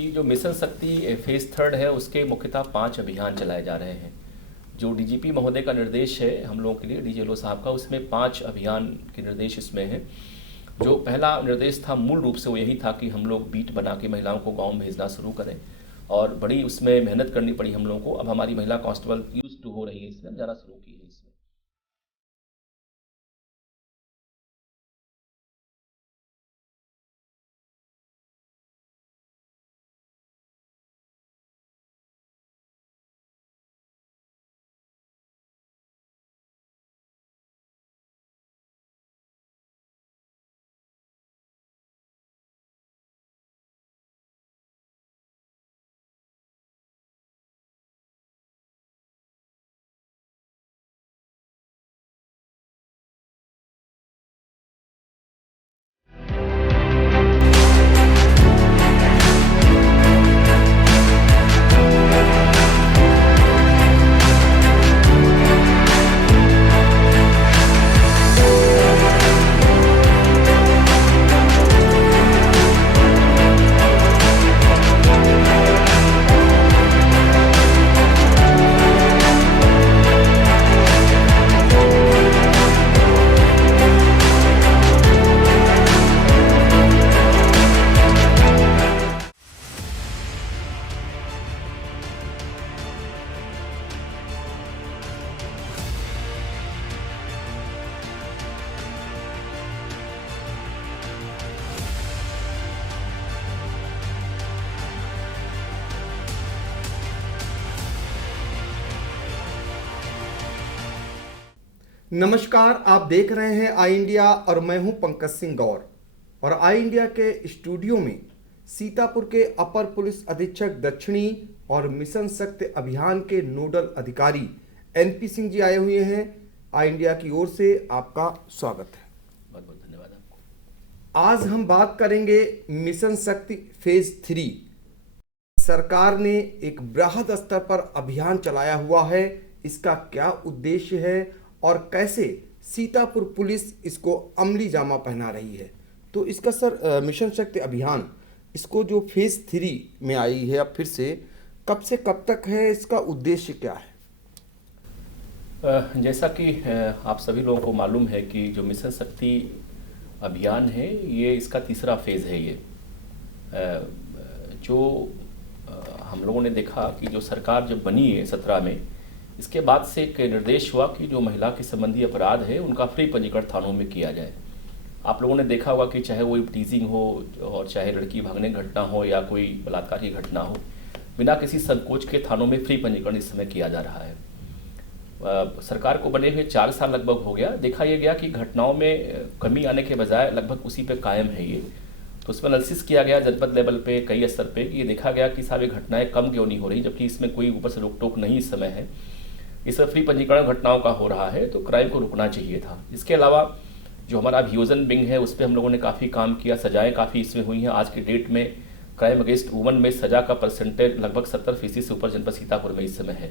कि जो मिशन शक्ति फेज़ 3 है उसके मुख्यतः 5 अभियान चलाए जा रहे हैं। जो डीजीपी महोदय का निर्देश है हम लोगों के लिए, डीजीएलओ साहब का, उसमें 5 अभियान के निर्देश इसमें हैं। जो पहला निर्देश था मूल रूप से वो यही था कि हम लोग बीट बना के महिलाओं को गाँव में भेजना शुरू करें, और बड़ी उसमें मेहनत करनी पड़ी हम लोगों को। अब हमारी महिला कांस्टेबल यूज टू हो रही है, इसमें ज़्यादा शुरू की है इसमें। नमस्कार, आप देख रहे हैं आई इंडिया और मैं हूं पंकज सिंह गौर। और आई इंडिया के स्टूडियो में सीतापुर के अपर पुलिस अधीक्षक दक्षिणी और मिशन शक्ति अभियान के नोडल अधिकारी एनपी सिंह जी आए हुए हैं। आई इंडिया की ओर से आपका स्वागत है। बहुत बहुत धन्यवाद आपको। आज हम बात करेंगे मिशन शक्ति फेज 3। सरकार ने एक बृहद स्तर पर अभियान चलाया हुआ है, इसका क्या उद्देश्य है और कैसे सीतापुर पुलिस इसको अमली जामा पहना रही है। तो इसका सर मिशन शक्ति अभियान, इसको जो फेज 3 में आई है अब फिर से कब तक है, इसका उद्देश्य क्या है? जैसा कि आप सभी लोगों को मालूम है कि जो मिशन शक्ति अभियान है ये इसका तीसरा फेज़ है। ये जो हम लोगों ने देखा कि जो सरकार जब बनी है 17 में, इसके बाद से एक निर्देश हुआ कि जो महिला के संबंधी अपराध है उनका फ्री पंजीकरण थानों में किया जाए। आप लोगों ने देखा होगा कि चाहे वो टीजिंग हो और चाहे लड़की भागने की घटना हो या कोई बलात्कार की घटना हो, बिना किसी संकोच के थानों में फ्री पंजीकरण इस समय किया जा रहा है। सरकार को बने हुए 4 साल लगभग हो गया। देखा यह गया कि घटनाओं में कमी आने के बजाय लगभग उसी पे कायम है ये। तो उसमें एनालिसिस किया गया जनपद लेवल पे, कई स्तर पे, ये देखा गया कि सारी घटनाएं कम क्यों नहीं हो रही, जबकि इसमें कोई ऊपर से रोक टोक नहीं इस समय है। इस पर फ्री पंजीकरण घटनाओं का हो रहा है, तो क्राइम को रुकना चाहिए था। इसके अलावा जो हमारा अभियोजन विंग है उस पर हम लोगों ने काफ़ी काम किया, सजाएं काफ़ी इसमें हुई हैं। आज की डेट में क्राइम अगेंस्ट वुमन में सजा का परसेंटेज लगभग 70% से ऊपर जनपद सीतापुर में इस समय है।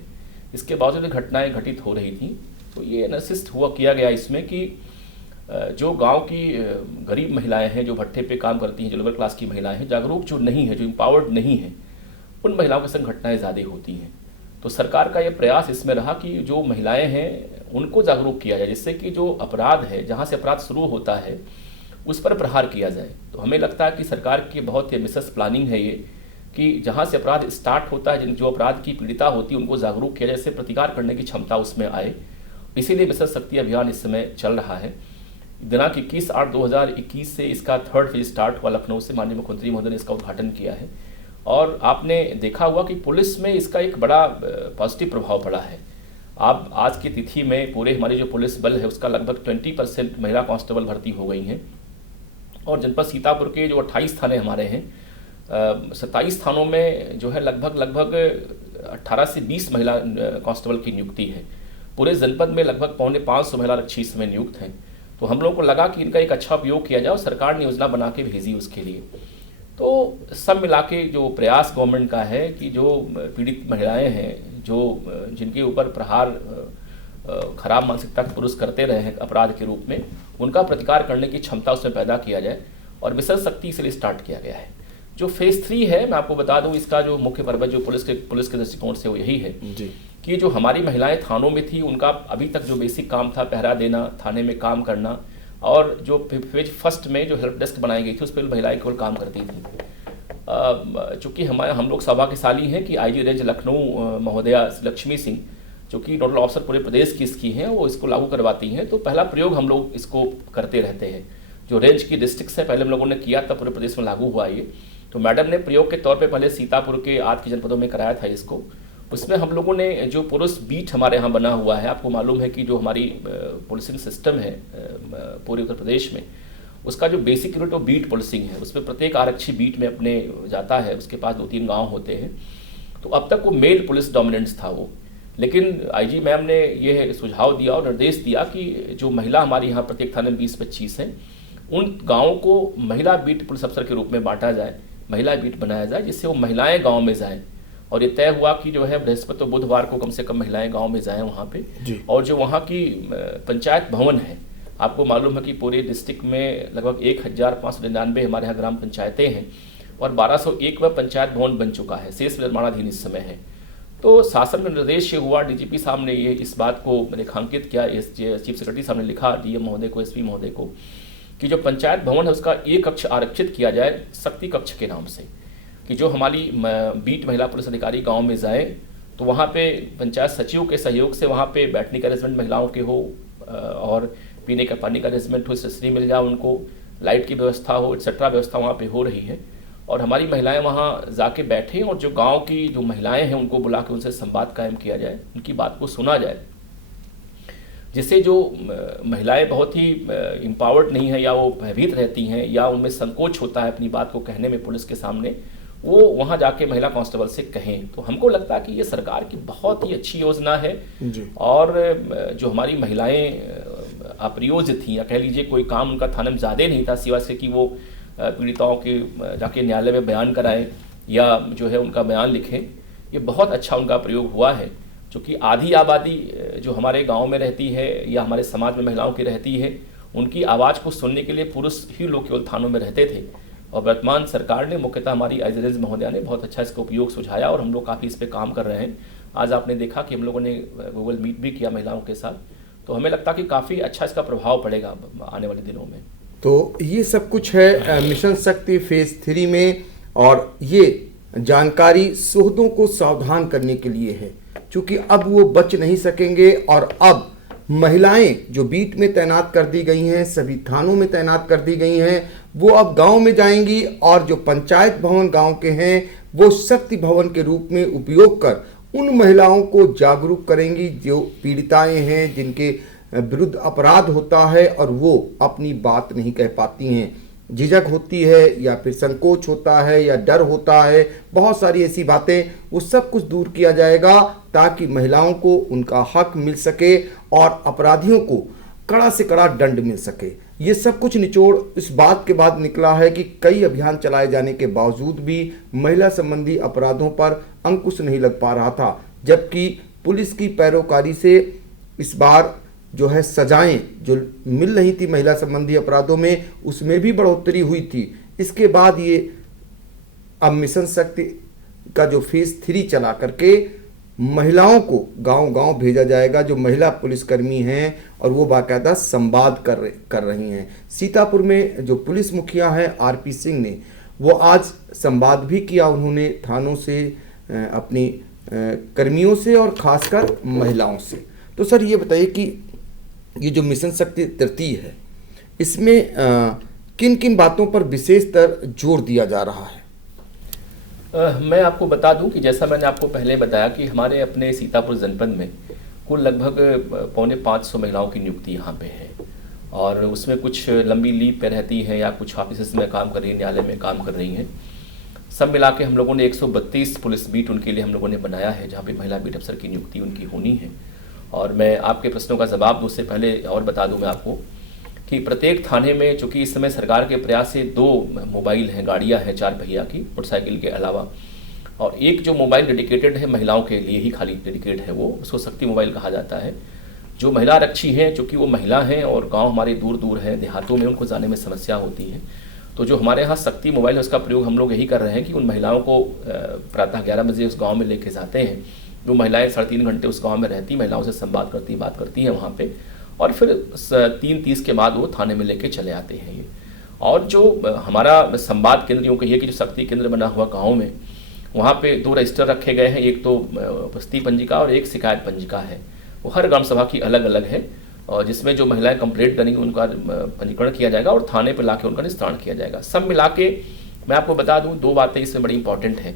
इसके बावजूद घटनाएं घटित हो रही थी, तो ये एनालिसिस किया गया इसमें कि जो गांव की गरीब महिलाएं हैं, जो भट्टे पे काम करती हैं, जो लोअर क्लास की महिलाएं हैं, जागरूक जो नहीं है, जो एम्पावर्ड नहीं है, उन महिलाओं के संग घटनाएं ज़्यादा होती हैं। तो सरकार का ये प्रयास इसमें रहा कि जो महिलाएं हैं उनको जागरूक किया जाए, जिससे कि जो अपराध है, जहाँ से अपराध शुरू होता है, उस पर प्रहार किया जाए। तो हमें लगता है कि सरकार की बहुत एम्बिशियस प्लानिंग है ये, कि जहाँ से अपराध स्टार्ट होता है, जो अपराध की पीड़िता होती है उनको जागरूक किया जाए, जिससे प्रतिकार करने की क्षमता उसमें आए। इसीलिए मिशन शक्ति अभियान इस समय चल रहा है। दिनांक 21/8/2021 से इसका 3rd फेज स्टार्ट हुआ। लखनऊ से माननीय मुख्यमंत्री महोदय ने इसका उद्घाटन किया है, और आपने देखा हुआ कि पुलिस में इसका एक बड़ा पॉजिटिव प्रभाव पड़ा है। आप आज की तिथि में पूरे हमारी जो पुलिस बल है उसका लगभग 20% महिला कांस्टेबल भर्ती हो गई हैं, और जनपद सीतापुर के जो 28 थाने हमारे हैं, 27 थानों में जो है लगभग 18 से 20 महिला कांस्टेबल की नियुक्ति है। पूरे जनपद में लगभग 450 महिला आरक्षी इसमें नियुक्त हैं। तो हम लोगों को लगा कि इनका एक अच्छा उपयोग किया जाए, और सरकार ने योजना बना के भेजी उसके लिए। तो सब मिला के जो प्रयास गवर्नमेंट का है कि जो पीड़ित महिलाएं हैं, जो जिनके ऊपर प्रहार खराब मानसिकता के पुरुष करते रहे हैं अपराध के रूप में, उनका प्रतिकार करने की क्षमता उसमें पैदा किया जाए, और मिशन शक्ति इसलिए स्टार्ट किया गया है। जो फेज 3 है, मैं आपको बता दूं, इसका जो मुख्य पर्पज जो पुलिस के दृष्टिकोण से वो यही है जी। कि जो हमारी महिलाएं थानों में थी उनका अभी तक जो बेसिक काम था पहरा देना, थाने में काम करना, और जो फेज फर्स्ट में जो हेल्प डेस्क बनाई गई थी उस पर महिलाएं केवल काम करती थी। चूँकि हम लोग सौभाग्यशाली हैं कि IG रेंज लखनऊ महोदया लक्ष्मी सिंह, जो कि नोडल ऑफिसर पूरे प्रदेश की इसकी हैं, वो इसको लागू करवाती हैं। तो पहला प्रयोग हम लोग इसको करते रहते हैं। जो रेंज की डिस्ट्रिक्ट्स है पहले हम लोगों ने किया, तब पूरे प्रदेश में लागू हुआ ये। तो मैडम ने प्रयोग के तौर पे पहले सीतापुर के आदि के जनपदों में कराया था इसको। उसमें हम लोगों ने जो पुलिस बीट हमारे यहाँ बना हुआ है, आपको मालूम है कि जो हमारी पुलिसिंग सिस्टम है पूरे उत्तर प्रदेश में, उसका जो बेसिक यूनिट वो बीट पुलिसिंग है। उसमें प्रत्येक आरक्षी बीट में अपने जाता है, उसके पास 2-3 गाँव होते हैं। तो अब तक वो मेल पुलिस डोमिनेंस था वो, लेकिन IG मैम ने यह सुझाव दिया और निर्देश दिया कि जो महिला हमारे यहाँ प्रत्येक थाने में 20-25 हैं, उन गाँवों को महिला बीट पुलिस अफसर के रूप में बांटा जाए, महिला बीट बनाया जाए, जिससे वो महिलाएं गांव में जाएं। और ये तय हुआ कि जो है बृहस्पति और बुधवार को कम से कम महिलाएं गांव में जाएं वहाँ पे। और जो वहाँ की पंचायत भवन है, आपको मालूम है कि पूरे डिस्ट्रिक्ट में लगभग 1599 हमारे यहाँ ग्राम पंचायतें हैं और 1201 में पंचायत भवन बन चुका है, शेष निर्माणाधीन इस समय है। तो शासन में निर्देश ये हुआ, DGP साहब ने ये इस बात को रेखांकित किया, चीफ सेक्रेटरी साहब ने लिखा DM महोदय को, SP महोदय को, कि जो पंचायत भवन है उसका एक कक्ष आरक्षित किया जाए शक्ति कक्ष के नाम से, कि जो हमारी बीट महिला पुलिस अधिकारी गांव में जाए तो वहाँ पे पंचायत सचिव के सहयोग से वहाँ पे बैठने का अरेंजमेंट महिलाओं के हो, और पीने का पानी का अरेंजमेंट हो, स्टेशनरी मिल जाए उनको, लाइट की व्यवस्था हो, एक्सेट्रा व्यवस्था वहाँ पे हो रही है। और हमारी महिलाएं वहाँ जाके बैठें और जो गाँव की जो महिलाएँ हैं उनको बुला के उनसे संवाद कायम किया जाए, उनकी बात को सुना जाए, जिससे जो महिलाएं बहुत ही एम्पावर्ड नहीं है या वो भयभीत रहती हैं या उनमें संकोच होता है अपनी बात को कहने में पुलिस के सामने, वो वहाँ जाके महिला कांस्टेबल से कहें। तो हमको लगता है कि ये सरकार की बहुत ही अच्छी योजना है जी। और जो हमारी महिलाएं अप्रयोज थी, या कह लीजिए कोई काम उनका थाने में ज़्यादा नहीं था सिवाय से कि वो पीड़िताओं के जाके न्यायालय में बयान कराएं या जो है उनका बयान लिखें, ये बहुत अच्छा उनका प्रयोग हुआ है। चूँकि आधी आबादी जो हमारे गांव में रहती है या हमारे समाज में महिलाओं की रहती है, उनकी आवाज़ को सुनने के लिए पुरुष ही लोग केवल थानों में रहते थे। और वर्तमान सरकार ने, मुख्यतः हमारी IG रेंज महोदया ने बहुत अच्छा इसका उपयोग सुझाया और हम लोग काफ़ी इस पर काम कर रहे हैं। आज आपने देखा कि हम लोगों ने गूगल मीट भी किया महिलाओं के साथ, तो हमें लगता है कि काफ़ी अच्छा इसका प्रभाव पड़ेगा आने वाले दिनों में। तो ये सब कुछ है मिशन शक्ति फेज 3 में, और ये जानकारी शोधों को सावधान करने के लिए है, क्योंकि अब वो बच नहीं सकेंगे। और अब महिलाएं जो बीट में तैनात कर दी गई हैं, सभी थानों में तैनात कर दी गई हैं, वो अब गांव में जाएंगी और जो पंचायत भवन गांव के हैं वो शक्ति भवन के रूप में उपयोग कर उन महिलाओं को जागरूक करेंगी जो पीड़िताएं हैं, जिनके विरुद्ध अपराध होता है और वो अपनी बात नहीं कह पाती हैं, झिझक होती है या फिर संकोच होता है या डर होता है, बहुत सारी ऐसी बातें, वो सब कुछ दूर किया जाएगा ताकि महिलाओं को उनका हक मिल सके और अपराधियों को कड़ा से कड़ा दंड मिल सके। ये सब कुछ निचोड़ इस बात के बाद निकला है कि कई अभियान चलाए जाने के बावजूद भी महिला संबंधी अपराधों पर अंकुश नहीं लग पा रहा था, जबकि पुलिस की पैरोकारी से इस बार जो है सजाएं जो मिल रही थी महिला संबंधी अपराधों में, उसमें भी बढ़ोतरी हुई थी। इसके बाद ये अब मिशन शक्ति का जो फेज 3 चला करके महिलाओं को गांव-गांव भेजा जाएगा, जो महिला पुलिसकर्मी हैं और वो बाकायदा संवाद कर रही हैं। सीतापुर में जो पुलिस मुखिया हैं RP सिंह ने, वो आज संवाद भी किया उन्होंने थानों से, अपनी कर्मियों से और खासकर महिलाओं से। तो सर ये बताइए कि ये जो मिशन शक्ति 3 है, इसमें किन किन बातों पर विशेषतर जोर दिया जा रहा है? मैं आपको बता दूं कि जैसा मैंने आपको पहले बताया कि हमारे अपने सीतापुर जनपद में कुल लगभग 450 महिलाओं की नियुक्ति यहाँ पे है, और उसमें कुछ लंबी लीव पे रहती हैं या कुछ ऑफिस में काम कर रही हैं, न्यायालय में काम कर रही हैं। सब मिला के हम लोगों ने 132 पुलिस बीट उनके लिए हम लोगों ने बनाया है, जहाँ पे महिला बीट अफसर की नियुक्ति उनकी होनी है। और मैं आपके प्रश्नों का जवाब दूँ उससे पहले और बता दूँ मैं आपको कि प्रत्येक थाने में, चूँकि इस समय सरकार के प्रयास से 2 मोबाइल हैं, गाड़ियाँ हैं 4 पहिया की मोटरसाइकिल के अलावा, और एक जो मोबाइल डेडिकेटेड है महिलाओं के लिए ही खाली डेडिकेट है, वो उसको शक्ति मोबाइल कहा जाता है। जो महिला आरक्षी हैं, चूँकि वो महिला हैं और गांव हमारे दूर दूर हैं, देहातों में उनको जाने में समस्या होती है, तो जो हमारे यहाँ शक्ति मोबाइल है उसका प्रयोग हम लोग यही कर रहे हैं कि उन महिलाओं को प्रातः 11 बजे उस गांव में लेके जाते हैं। वो महिलाएं 3.5 घंटे उस गांव में रहती, महिलाओं से संवाद करती, बात करती हैं वहाँ पे, और फिर 3:30 के बाद वो थाने में लेके चले आते हैं ये। और जो हमारा संवाद केंद्र यूँ कहिए कि जो शक्ति केंद्र बना हुआ गाँव में, वहाँ पे 2 रजिस्टर रखे गए हैं, एक तो उपस्थिति पंजिका और एक शिकायत पंजिका है। वो हर ग्राम सभा की अलग अलग है, और जिसमें जो महिलाएं कंप्लेंट करेंगी उनका पंजीकरण किया जाएगा और थाने पर लाके उनका निस्तारण किया जाएगा। सब मिला के मैं आपको बता दूं 2 बातें इसमें बड़ी इंपॉर्टेंट है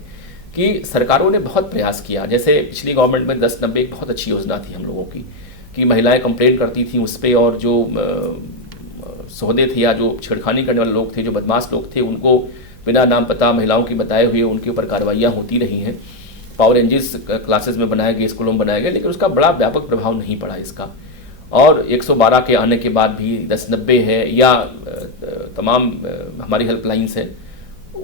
कि सरकारों ने बहुत प्रयास किया। जैसे पिछली गवर्नमेंट में 1090 एक बहुत अच्छी योजना थी हम लोगों की, कि महिलाएं कंप्लेंट करती थी उस पर, और जो सौदे थे या जो छेड़खानी करने वाले लोग थे, जो बदमाश लोग थे, उनको बिना नाम पता महिलाओं की बताए हुए उनके ऊपर कार्रवाइयाँ होती रही हैं। पावर रेंजेस क्लासेस में बनाए गए, स्कूलों में बनाए गए, लेकिन उसका बड़ा व्यापक प्रभाव नहीं पड़ा इसका। और 112 के आने के बाद भी 1090 है या तमाम हमारी हेल्पलाइंस है,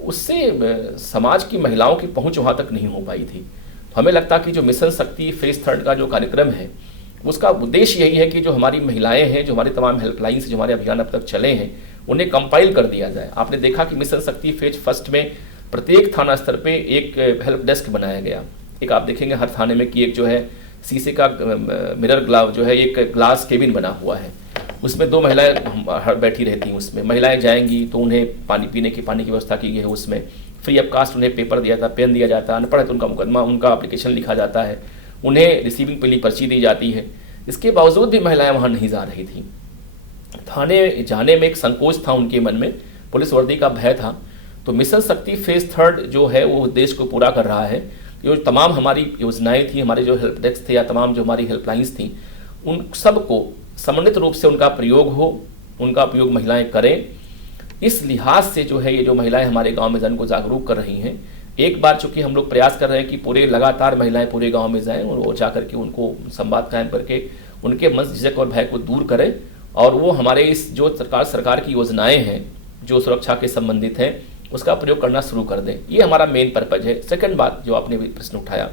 उससे समाज की महिलाओं की पहुंच वहाँ तक नहीं हो पाई थी। हमें लगता कि जो मिशन शक्ति फेज 3 का जो कार्यक्रम है, उसका उद्देश्य यही है कि जो हमारी महिलाएं हैं, जो हमारी तमाम हेल्पलाइंस जो हमारे अभियान अब तक चले हैं, उन्हें कंपाइल कर दिया जाए। आपने देखा कि मिशन शक्ति फेज 1 में प्रत्येक थाना स्तर पे एक हेल्प डेस्क बनाया गया। एक आप देखेंगे हर थाने में कि एक जो है शीशे का मिरर ग्लाव जो है, एक ग्लास केबिन बना हुआ है, उसमें 2 महिलाएं बैठी रहती हैं। उसमें महिलाएं जाएंगी तो उन्हें पानी पीने की व्यवस्था की गई है। उसमें फ्री ऑफ कास्ट उन्हें पेपर दिया जाता है, पेन दिया जाता है, अनपढ़ है तो उनका मुकदमा, उनका एप्लीकेशन लिखा जाता है, उन्हें रिसीविंग पहली पर्ची दी जाती है। इसके बावजूद भी महिलाएं वहाँ नहीं जा रही थी। थाने जाने में एक संकोच था उनके मन में, पुलिस वर्दी का भय था। तो मिशन शक्ति फेज 3 जो है वो उद्देश्य को पूरा कर रहा है। जो तमाम हमारी योजनाएं थी, हमारे जो हेल्प डेस्क थे या तमाम जो हमारी हेल्पलाइंस थी, उन सबको समन्वित रूप से उनका प्रयोग हो, उनका उपयोग महिलाएं करें। इस लिहाज से जो है ये जो महिलाएं हमारे गांव में जन को जागरूक कर रही हैं, एक बार चूंकि हम लोग प्रयास कर रहे हैं कि पूरे लगातार महिलाएं पूरे गांव में जाएं और वो जा करके उनको संवाद कायम करके उनके मन झिझक और भय को दूर करें, और वो हमारे इस जो सरकार की योजनाएं हैं जो सुरक्षा के संबंधित हैं उसका प्रयोग करना शुरू कर दें। ये हमारा मेन पर्पज है। सेकंड बात जो आपने भी प्रश्न उठाया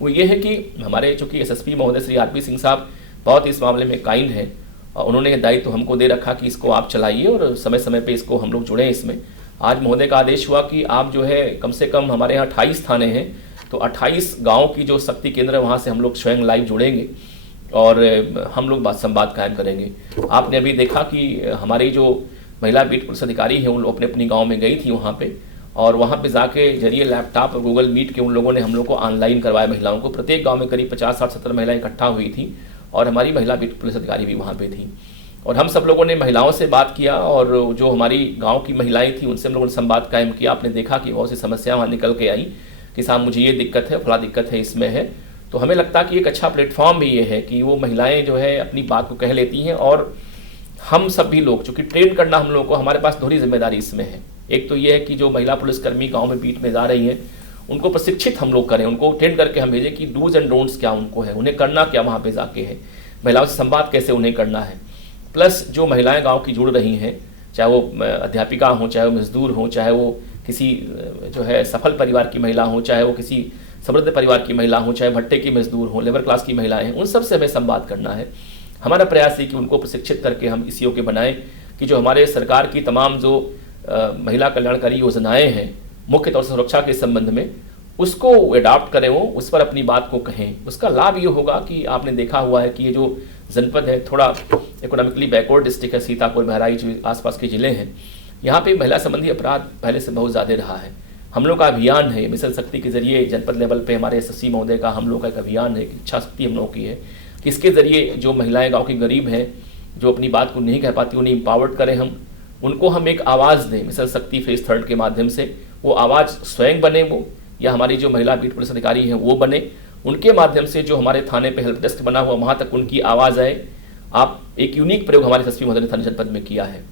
वो ये है कि हमारे चूँकि एसएसपी महोदय श्री आरपी सिंह साहब बहुत इस मामले में काइंड हैं, और उन्होंने दायित्व तो हमको दे रखा कि इसको आप चलाइए और समय समय पे इसको हम लोग जुड़ें इसमें। आज महोदय का आदेश हुआ कि आप जो है कम से कम हमारे यहाँ 28 थाने हैं, तो 28 गाँव की जो शक्ति केंद्र है वहाँ से हम लोग स्वयं लाइव जुड़ेंगे और हम लोग संवाद कायम करेंगे। आपने अभी देखा कि हमारी जो महिला बीट पुलिस अधिकारी हैं उन अपने अपनी गांव में गई थी वहाँ पे, और वहाँ पे जाके जरिए लैपटॉप और गूगल मीट के उन लोगों ने हम लोग को ऑनलाइन करवाया महिलाओं को। प्रत्येक गांव में करीब 50, 60, 70 महिलाएं इकट्ठा हुई थी, और हमारी महिला बीट पुलिस अधिकारी भी वहाँ पे थी। और हम सब लोगों ने महिलाओं से बात किया, और जो हमारी गाँव की महिलाएँ थी उनसे हम लोगों ने संवाद कायम किया। आपने देखा कि बहुत सी समस्याएँ वहाँ निकल के आई कि साहब मुझे ये दिक्कत है, फला दिक्कत है, इसमें है। तो हमें लगता कि एक अच्छा प्लेटफॉर्म भी ये है कि वो महिलाएं जो है अपनी बात को कह लेती हैं, और हम सब भी लोग चूँकि ट्रेन करना हम लोगों को, हमारे पास दोहरी जिम्मेदारी इसमें है। एक तो ये है कि जो महिला पुलिसकर्मी गांव में बीट में जा रही हैं उनको प्रशिक्षित हम लोग करें, उनको ट्रेन करके हम भेजें कि डूज एंड डोंट्स क्या उनको है, उन्हें करना क्या वहाँ पे जाके है, महिलाओं से संवाद कैसे उन्हें करना है। प्लस जो महिलाएँ गाँव की जुड़ रही हैं, चाहे वो अध्यापिका हों, चाहे वो मजदूर हों, चाहे वो किसी जो है सफल परिवार की महिला हो, चाहे वो किसी समृद्ध परिवार की महिला हो, चाहे भट्टे की मजदूर हो, लेबर क्लास की महिलाएं हैं, उन सब से हमें संवाद करना है। हमारा प्रयास है कि उनको प्रशिक्षित करके हम इस योग्य बनाएं कि जो हमारे सरकार की तमाम जो महिला कल्याणकारी योजनाएं हैं मुख्य तौर से सुरक्षा के संबंध में, उसको अडॉप्ट करें, वो उस पर अपनी बात को कहें। उसका लाभ ये होगा कि आपने देखा हुआ है कि ये जो जनपद है थोड़ा इकोनॉमिकली बैकवर्ड डिस्ट्रिक्ट है, सीतापुर, बहराइच आसपास के ज़िले हैं, यहाँ पे महिला संबंधी अपराध पहले से बहुत ज़्यादा रहा है। हम लोग का अभियान है मिशन शक्ति के जरिए जनपद लेवल पे हमारे एसएससी महोदय का हम लोग का एक अभियान है, इच्छा शक्ति हम लोगों की है कि इसके ज़रिए जो महिलाएं गांव की गरीब हैं, जो अपनी बात को नहीं कह पाती, उन्हें एम्पावर्ड करें, उनको हम एक आवाज़ दें मिशन शक्ति फेज 3 के माध्यम से। वो आवाज़ स्वयं बने वो, या हमारी जो महिला बीट पुलिस अधिकारी हैं वो बने, उनके माध्यम से जो हमारे थाने पे हेल्प डेस्क बना हुआ वहाँ तक उनकी आवाज़ आए। आप एक यूनिक प्रयोग हमारे एसएसपी महोदय ने थाने जनपद में किया है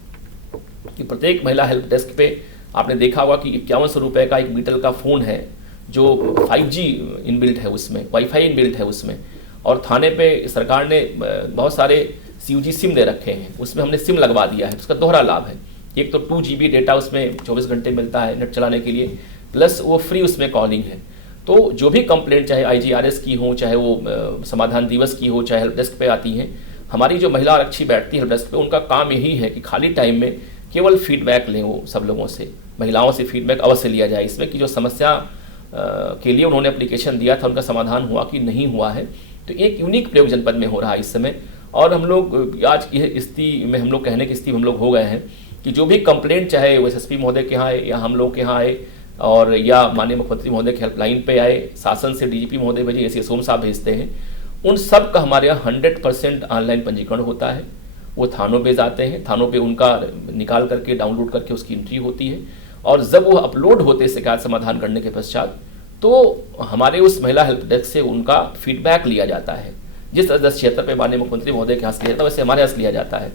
कि प्रत्येक महिला हेल्प डेस्क पे आपने देखा होगा कि 5100 रुपये का एक मीटर का फ़ोन है जो 5G इनबिल्ट है, उसमें वाईफाई इनबिल्ट है उसमें, और थाने पे सरकार ने बहुत सारे CUG सिम दे रखे हैं, उसमें हमने सिम लगवा दिया है। उसका दोहरा लाभ है, एक तो 2 GB डेटा उसमें 24 घंटे मिलता है नेट चलाने के लिए, प्लस वो फ्री उसमें कॉलिंग है। तो जो भी कंप्लेंट चाहे IGRS की हो, चाहे वो समाधान दिवस की हो, चाहे हेल्प डेस्क पे आती हैं, हमारी जो महिला आरक्षी बैठती है हेल्प डेस्क पे, उनका काम यही है कि खाली टाइम में केवल फीडबैक लें वो सब लोगों से, महिलाओं से फीडबैक अवश्य लिया जाए इसमें कि जो समस्या के लिए उन्होंने एप्लीकेशन दिया था उनका समाधान हुआ कि नहीं हुआ है। तो एक यूनिक प्रयोग जनपद में हो रहा है इस समय, और हम लोग आज यह स्थिति में हम लोग कहने की स्थिति में हम लोग हो गए हैं कि जो भी कंप्लेंट चाहे वो एसएसपी महोदय के यहाँ आए या हम लोग के यहाँ आए और या माननीय मुख्यमंत्री महोदय के हेल्पलाइन पे आए, शासन से डीजीपी महोदय भेजे, ऐसे सोम साहब भेजते हैं, उन सब का हमारे यहाँ 100% ऑनलाइन पंजीकरण होता है। वो थानों पे जाते हैं, थानों पे उनका निकाल करके डाउनलोड करके उसकी एंट्री होती है, और जब वो अपलोड होते शिकायत समाधान करने के पश्चात तो हमारे उस महिला हेल्प डेस्क से उनका फीडबैक लिया जाता है। जिस 1076 पे माननीय मुख्यमंत्री महोदय के यहाँ लिया जाता है वैसे हमारे यहाँ लिया जाता है।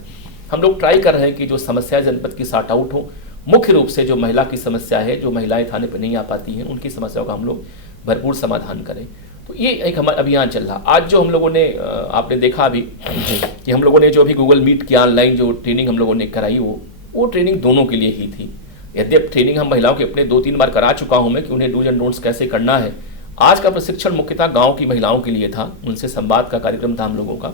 हम लोग ट्राई कर रहे हैं कि जो समस्या जनपद की सॉर्ट आउट हो, मुख्य रूप से जो महिला की समस्या है, जो महिलाएं थाने पर नहीं आ पाती हैं, उनकी समस्याओं का हम लोग भरपूर समाधान करें। तो ये एक हमारा अभियान चल रहा। आज जो हम लोगों ने आपने देखा अभी कि हम लोगों ने जो अभी गूगल मीट की ऑनलाइन जो ट्रेनिंग हम लोगों ने कराई, वो ट्रेनिंग दोनों के लिए ही थी। यद्यप ट्रेनिंग हम महिलाओं के अपने 2-3 बार करा चुका हूँ मैं कि उन्हें डूज एंड डोंट्स कैसे करना है। आज का प्रशिक्षण मुख्यतः गाँव की महिलाओं के लिए था, उनसे संवाद का कार्यक्रम था हम लोगों का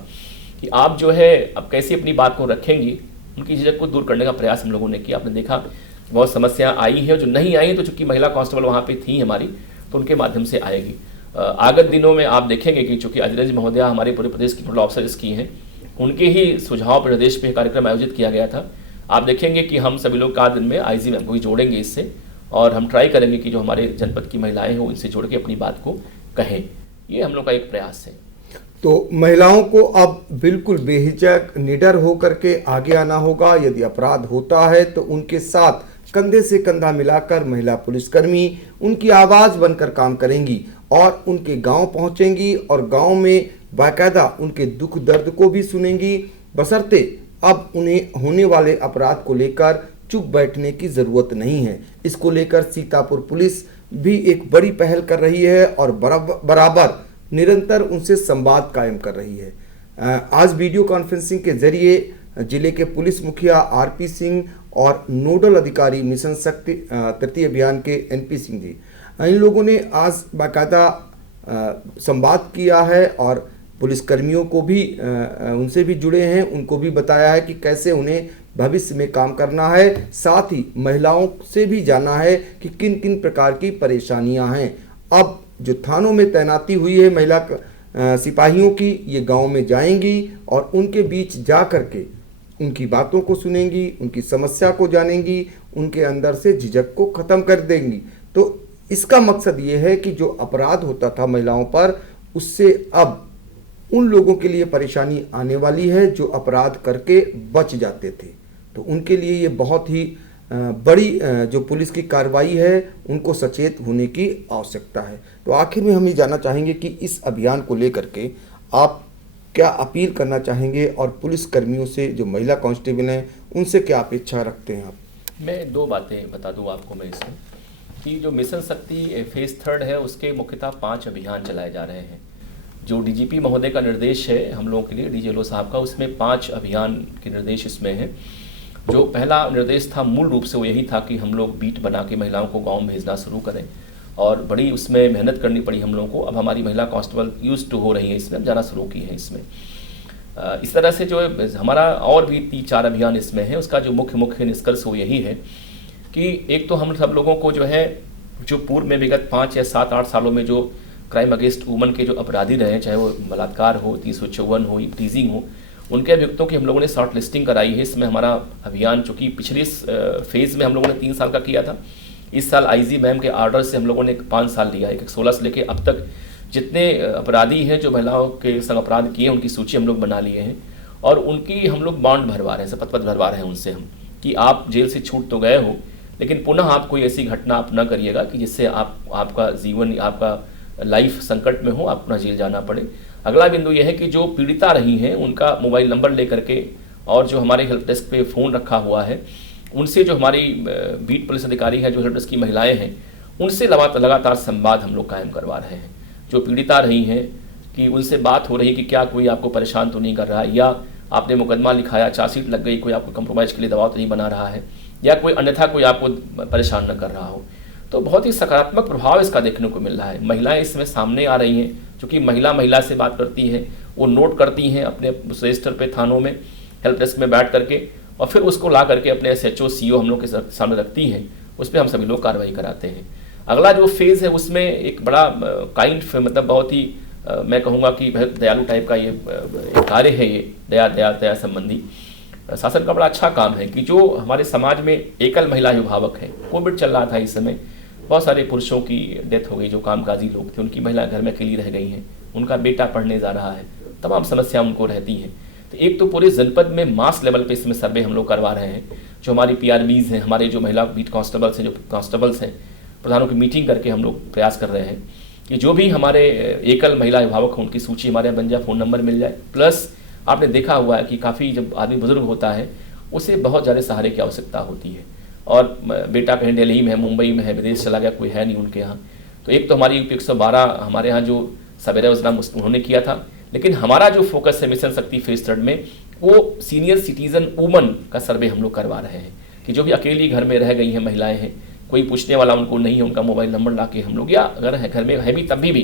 कि आप जो है अब कैसे अपनी बात को रखेंगी, उनकी झिझक को दूर करने का प्रयास हम लोगों ने किया। आपने देखा बहुत समस्या आई है, जो नहीं आई तो चूंकि महिला कांस्टेबल वहाँ पे थी हमारी, तो उनके माध्यम से आएगी। आगत दिनों में आप देखेंगे कि चूंकि अजरज महोदया हमारे पूरे प्रदेश की नोडल ऑफिसर्स की हैं, उनके ही सुझाव पर प्रदेश में कार्यक्रम आयोजित किया गया था। आप देखेंगे कि हम सभी लोग 4 दिन में आईजी मैम को भी जोड़ेंगे इससे, और हम ट्राई करेंगे कि जो हमारे जनपद की महिलाएं हो इनसे जोड़ के अपनी बात को कहें। ये हम लोग का एक प्रयास है। तो महिलाओं को अब बिल्कुल बेहिचक निडर होकर के आगे आना होगा। यदि अपराध होता है तो उनके साथ कंधे से कंधा मिलाकर महिला पुलिसकर्मी उनकी आवाज बनकर काम करेंगी और उनके गांव पहुंचेंगी और गांव में बाकायदा उनके दुख दर्द को भी सुनेंगी, बशर्ते अब उन्हें होने वाले अपराध को लेकर चुप बैठने की जरूरत नहीं है। इसको लेकर सीतापुर पुलिस भी एक बड़ी पहल कर रही है और बराबर निरंतर उनसे संवाद कायम कर रही है। आज वीडियो कॉन्फ्रेंसिंग के जरिए जिले के पुलिस मुखिया आरपी सिंह और नोडल अधिकारी मिशन शक्ति तृतीय अभियान के एनपी सिंह जी, इन लोगों ने आज बाकायदा संवाद किया है और पुलिसकर्मियों को भी उनसे भी जुड़े हैं, उनको भी बताया है कि कैसे उन्हें भविष्य में काम करना है। साथ ही महिलाओं से भी जाना है कि किन किन प्रकार की परेशानियां हैं। अब जो थानों में तैनाती हुई है महिला सिपाहियों की, ये गांव में जाएंगी और उनके बीच जा कर के उनकी बातों को सुनेंगी, उनकी समस्या को जानेंगी, उनके अंदर से झिझक को ख़त्म कर देंगी। तो इसका मकसद ये है कि जो अपराध होता था महिलाओं पर, उससे अब उन लोगों के लिए परेशानी आने वाली है जो अपराध करके बच जाते थे। तो उनके लिए ये बहुत ही बड़ी जो पुलिस की कार्रवाई है, उनको सचेत होने की आवश्यकता है। तो आखिर में हम ये जानना चाहेंगे कि इस अभियान को लेकर के आप क्या अपील करना चाहेंगे और पुलिस कर्मियों से, जो महिला कांस्टेबल हैं, उनसे क्या अपेक्षा रखते हैं आप? मैं 2 बातें बता दूं आपको मैं इसमें कि जो मिशन शक्ति फेज 3 है उसके मुख्यतः 5 अभियान चलाए जा रहे हैं। जो डीजीपी महोदय का निर्देश है हम लोगों के लिए, डीजीएलओ साहब का, उसमें 5 अभियान के निर्देश इसमें है। जो पहला निर्देश था मूल रूप से वो यही था कि हम लोग बीट बना के महिलाओं को गाँव में भेजना शुरू करें, और बड़ी उसमें मेहनत करनी पड़ी हम लोगों को। अब हमारी महिला कांस्टेबल यूज टू हो रही है इसमें, अब जाना शुरू की है इसमें। इस तरह से जो हमारा और भी 3-4 अभियान इसमें है, उसका जो मुख्य निष्कर्ष वो यही है कि एक तो हम सब लोगों को जो है, जो पूर्व में विगत 5 या 7-8 सालों में जो क्राइम अगेंस्ट वुमन के जो अपराधी रहे, चाहे वो बलात्कार हो, 354 हो, टीजिंग हो, उनके अभियुक्तों की हम लोगों ने शॉर्ट लिस्टिंग कराई है। इसमें हमारा अभियान चूँकि पिछले फेज़ में हम लोगों ने 3 साल का किया था, इस साल आईजी मैम के ऑर्डर से हम लोगों ने 5 साल लिया है। 16 से लेके अब तक जितने अपराधी हैं जो महिलाओं के संग अपराध किए, उनकी सूची हम लोग बना लिए हैं और उनकी हम लोग बॉन्ड भरवा रहे हैं, शपथ पत्र भरवा रहे हैं उनसे हम कि आप जेल से छूट तो गए हो, लेकिन पुनः आप कोई ऐसी घटना आप न करिएगा कि जिससे आपका जीवन, आपका लाइफ संकट में हो, आप पुनः जेल जाना पड़े। अगला बिंदु यह है कि जो पीड़िता रही हैं उनका मोबाइल नंबर लेकर के, और जो हमारे हेल्प डेस्क पे फ़ोन रखा हुआ है, उनसे जो हमारी बीट पुलिस अधिकारी हैं, जो हेल्प डेस्क की महिलाएं हैं, उनसे लगातार संवाद हम लोग कायम करवा रहे हैं। जो पीड़िता रही हैं कि उनसे बात हो रही कि क्या कोई आपको परेशान तो नहीं कर रहा है, या आपने मुकदमा लिखाया, चार्जशीट लग गई, कोई आपको कंप्रोमाइज़ के लिए दबाव तो नहीं बना रहा है, या कोई अन्यथा कोई आपको परेशान न कर रहा हो। तो बहुत ही सकारात्मक प्रभाव इसका देखने को मिल रहा है। महिलाएं इसमें सामने आ रही हैं, क्योंकि महिला से बात करती है, वो नोट करती हैं अपने रजिस्टर पे थानों में हेल्प डेस्क में बैठ करके, और फिर उसको ला करके अपने SHO CO हम लोग के सामने रखती हैं, उस पर हम सभी लोग कार्रवाई कराते हैं। अगला जो फेज़ है उसमें एक बड़ा मतलब बहुत ही मैं कहूँगा कि बहुत दयालु टाइप का ये एक कार्य है, ये दया संबंधी शासन का बड़ा अच्छा काम है कि जो हमारे समाज में एकल महिला अभिभावक हैं, कोविड चल रहा था इस समय, बहुत सारे पुरुषों की डेथ हो गई, जो कामकाजी लोग थे, उनकी महिला घर में अकेली रह गई हैं, उनका बेटा पढ़ने जा रहा है, तमाम समस्या उनको रहती हैं। तो एक तो पूरे जनपद में मास लेवल पे इसमें सर्वे हम लोग करवा रहे हैं। जो हमारी PRBs हैं, हमारे जो महिला बीट कांस्टेबल्स हैं, जो कांस्टेबल्स हैं, प्रधानों की मीटिंग करके हम लोग प्रयास कर रहे हैं कि जो भी हमारे एकल महिला अभिभावक हैं उनकी सूची हमारे यहाँ बन जाए, फ़ोन नंबर मिल जाए। प्लस आपने देखा हुआ है कि काफ़ी जब आदमी बुजुर्ग होता है उसे बहुत ज़्यादा सहारे की आवश्यकता होती है, और बेटा कहीं दिल्ली में है, मुंबई में है, विदेश चला गया, कोई है नहीं उनके यहाँ। तो एक तो हमारी UP 112 हमारे यहाँ जो सवेरा योजना उन्होंने किया था, लेकिन हमारा जो फोकस है मिशन शक्ति फेज 3 में वो सीनियर सिटीजन वुमन का सर्वे हम लोग करवा रहे हैं कि जो भी अकेली घर में रह गई हैं महिलाएं हैं, कोई पूछने वाला उनको नहीं है, उनका मोबाइल नंबर ला के हम लोग, या अगर है घर में है भी तभी भी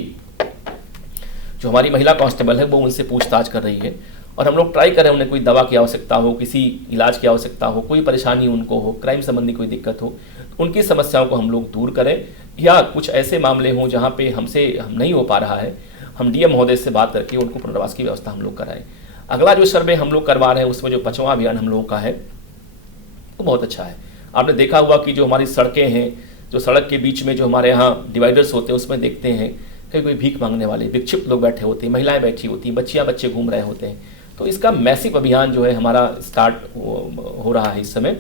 जो हमारी महिला कांस्टेबल है वो उनसे पूछताछ कर रही है। और हम लोग ट्राई कर रहे हैं उन्हें कोई दवा की आवश्यकता हो, किसी इलाज की आवश्यकता हो, कोई परेशानी उनको हो, क्राइम संबंधी कोई दिक्कत हो, उनकी समस्याओं को हम लोग दूर करें, या कुछ ऐसे मामले हों जहाँ पे हम नहीं हो पा रहा है, हम DM महोदय से बात करके उनको पुनर्वास की व्यवस्था हम लोग कराएं। अगला जो सर्वे हम लोग करवा रहे हैं उसमें जो 5वां अभियान हम लोगों का है वो बहुत अच्छा है। आपने देखा हुआ कि जो हमारी सड़कें हैं, जो सड़क के बीच में जो हमारे यहाँ डिवाइडर्स होते हैं उसमें देखते हैं कहीं कोई भीख मांगने वाले विक्षिप्त लोग बैठे होते हैं, महिलाएं बैठी होती हैं, बच्चे घूम रहे होते हैं। तो इसका मैसिव अभियान जो है हमारा स्टार्ट हो रहा है इस समय,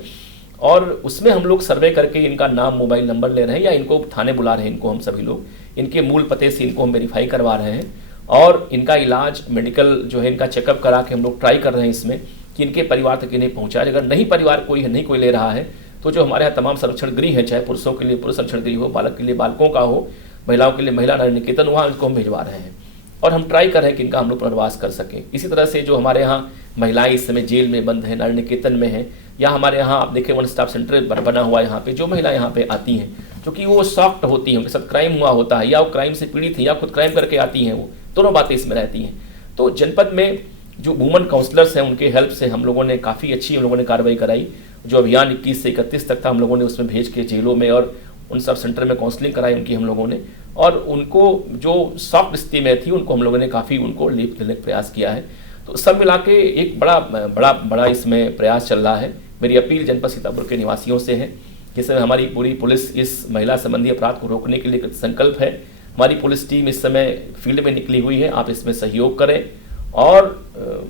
और उसमें हम लोग सर्वे करके इनका नाम, मोबाइल नंबर ले रहे हैं, या इनको थाने बुला रहे हैं, इनको हम सभी लोग इनके मूल पते से इनको हम वेरीफाई करवा रहे हैं, और इनका इलाज मेडिकल जो है इनका चेकअप करा के हम लोग ट्राई कर रहे हैं इसमें कि इनके परिवार तक इन्हें पहुँचाए। अगर नहीं परिवार कोई ले रहा है तो जो हमारे यहाँ तमाम संरक्षण गृह है, चाहे पुरुषों के लिए पुरुष संरक्षण गृह हो, बालक के लिए बालकों का हो, महिलाओं के लिए महिला नारी निकेतन, वहाँ इनको हम भिजवा रहे हैं, और हम ट्राई कर रहे हैं कि इनका हम लोग पुनर्वास कर सकें। इसी तरह से जो हमारे यहाँ महिलाएं इस समय जेल में बंद हैं, नारी निकेतन में हैं, या हमारे यहाँ आप देखें 1 स्टॉप सेंटर बना हुआ है यहाँ पे, जो महिलाएं यहाँ पे आती हैं क्योंकि वो सॉफ्ट होती हैं, उनके साथ क्राइम हुआ होता है, या वो क्राइम से पीड़ित हैं, या खुद क्राइम करके आती हैं, वो दोनों बातें इसमें रहती हैं। तो जनपद में जो वुमन काउंसलर्स हैं उनके हेल्प से हम लोगों ने काफ़ी अच्छी हम लोगों ने कार्रवाई कराई। जो अभियान 21 से 31 तक था हम लोगों ने उसमें भेज के जेलों में और उन सब सेंटर में काउंसलिंग कराई उनकी हम लोगों ने, और उनको जो सॉफ्ट स्थिति में थी उनको हम लोगों ने काफ़ी उनको लीप देने का प्रयास किया है। तो सब मिला के एक बड़ा इसमें प्रयास चल रहा है। मेरी अपील जनपद सीतापुर के निवासियों से है कि इस समय हमारी पूरी पुलिस इस महिला संबंधी अपराध को रोकने के लिए संकल्प है। हमारी पुलिस टीम इस समय फील्ड में निकली हुई है, आप इसमें सहयोग करें, और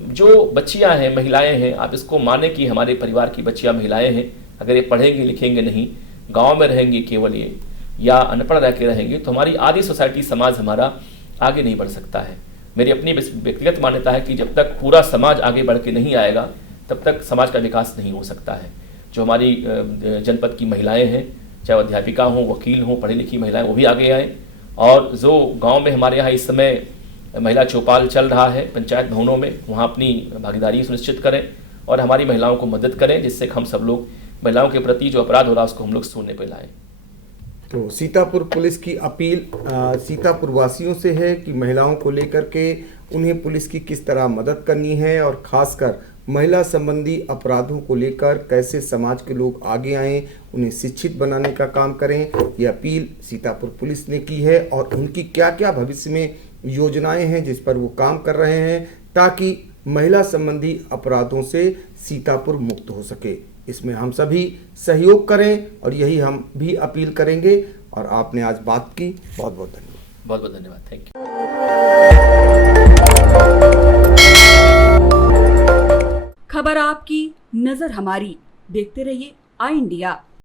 जो बच्चियां हैं, महिलाएं हैं, आप इसको माने कि हमारे परिवार की बच्चियां महिलाएं हैं। अगर ये पढ़ेंगी लिखेंगे नहीं, गांव में रहेंगी केवल ये, या अनपढ़ रह के रहेंगी, तो हमारी आधी सोसाइटी समाज हमारा आगे नहीं बढ़ सकता है। मेरी अपनी व्यक्तिगत मान्यता है कि जब तक पूरा समाज आगे बढ़ के नहीं आएगा तब तक समाज का विकास नहीं हो सकता है। जो हमारी जनपद की महिलाएं हैं, चाहे अध्यापिका हों, वकील हों, पढ़ी लिखी महिलाएं, वो भी आगे आएँ, और जो गाँव में हमारे यहाँ इस समय महिला चौपाल चल रहा है पंचायत भवनों में, वहाँ अपनी भागीदारी सुनिश्चित करें और हमारी महिलाओं को मदद करें, जिससे हम सब लोग महिलाओं के प्रति जो अपराध हो रहा है उसको हम लोग शून्य पे लाएं। तो सीतापुर पुलिस की अपील सीतापुर वासियों से है कि महिलाओं को लेकर के उन्हें पुलिस की किस तरह मदद करनी है, और खासकर महिला संबंधी अपराधों को लेकर कैसे समाज के लोग आगे आएं, उन्हें शिक्षित बनाने का काम करें। ये अपील सीतापुर पुलिस ने की है, और उनकी क्या क्या भविष्य में योजनाएं हैं जिस पर वो काम कर रहे हैं, ताकि महिला संबंधी अपराधों से सीतापुर मुक्त हो सके। इसमें हम सभी सहयोग करें, और यही हम भी अपील करेंगे। और आपने आज बात की, बहुत बहुत धन्यवाद। बहुत बहुत धन्यवाद, थैंक यू। खबर आपकी, नजर हमारी, देखते रहिए आई इंडिया।